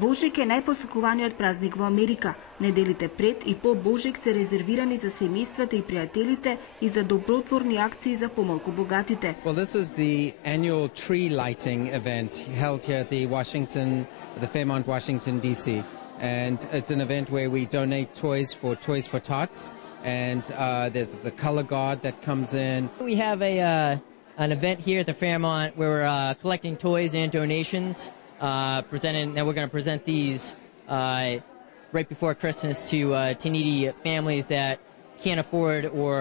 Божик е најпосакуваниот празник во Америка. Неделите пред и по Божик се резервирани за семејствата и пријателите и за добротворни акции за помалку богатите. Well, this is the annual tree lighting event held here at the Fairmont, Washington, D.C. And it's an event where we donate Toys for Tots, and there's the color guard that comes in. We have an event here at the Fairmont where we're collecting toys and donations. And we're going to present these right before Christmas to needy families that can't afford or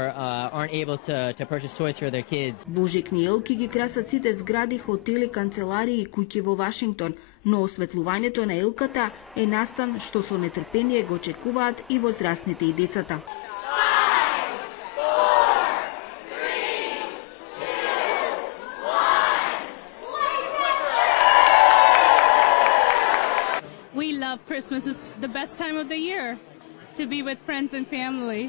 aren't able to purchase toys for their kids. Божик ни елки ги красат сите згради, хотели, канцеларии и куќи во Вашингтон, но осветлувањето на елката е настан што со нетрпение го очекуваат и возрастните и децата. We love Christmas. It's the best time of the year to be with friends and family.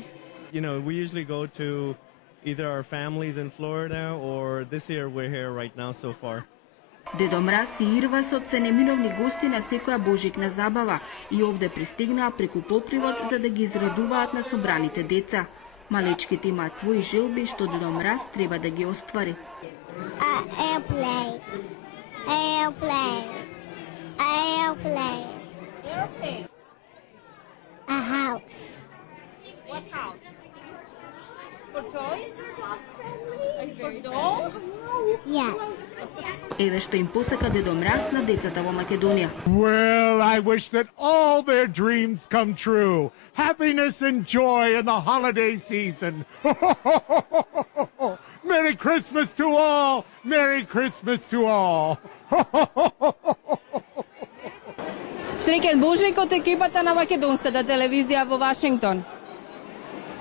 You know, we usually go to either our families in Florida or this year we're here right now so far. Дедо Мраз и Ирвасот се неминовни гости на секоја божикна забава и овде пристигнаа преку покривот за да ги израдуваат на собраните деца. Малечките имаат своји желби што Дедо Мраз треба да ги оствари. Airplane. A house. What house? For toys? For dolls? Yes. Еве што им посака Дедо Мраз на децата во Македонија. Well, I wish that all their dreams come true. Happiness and joy in the holiday season. Merry Christmas to all. Merry Christmas to all. Среќен Божик од екипата на македонската телевизија во Вашингтон.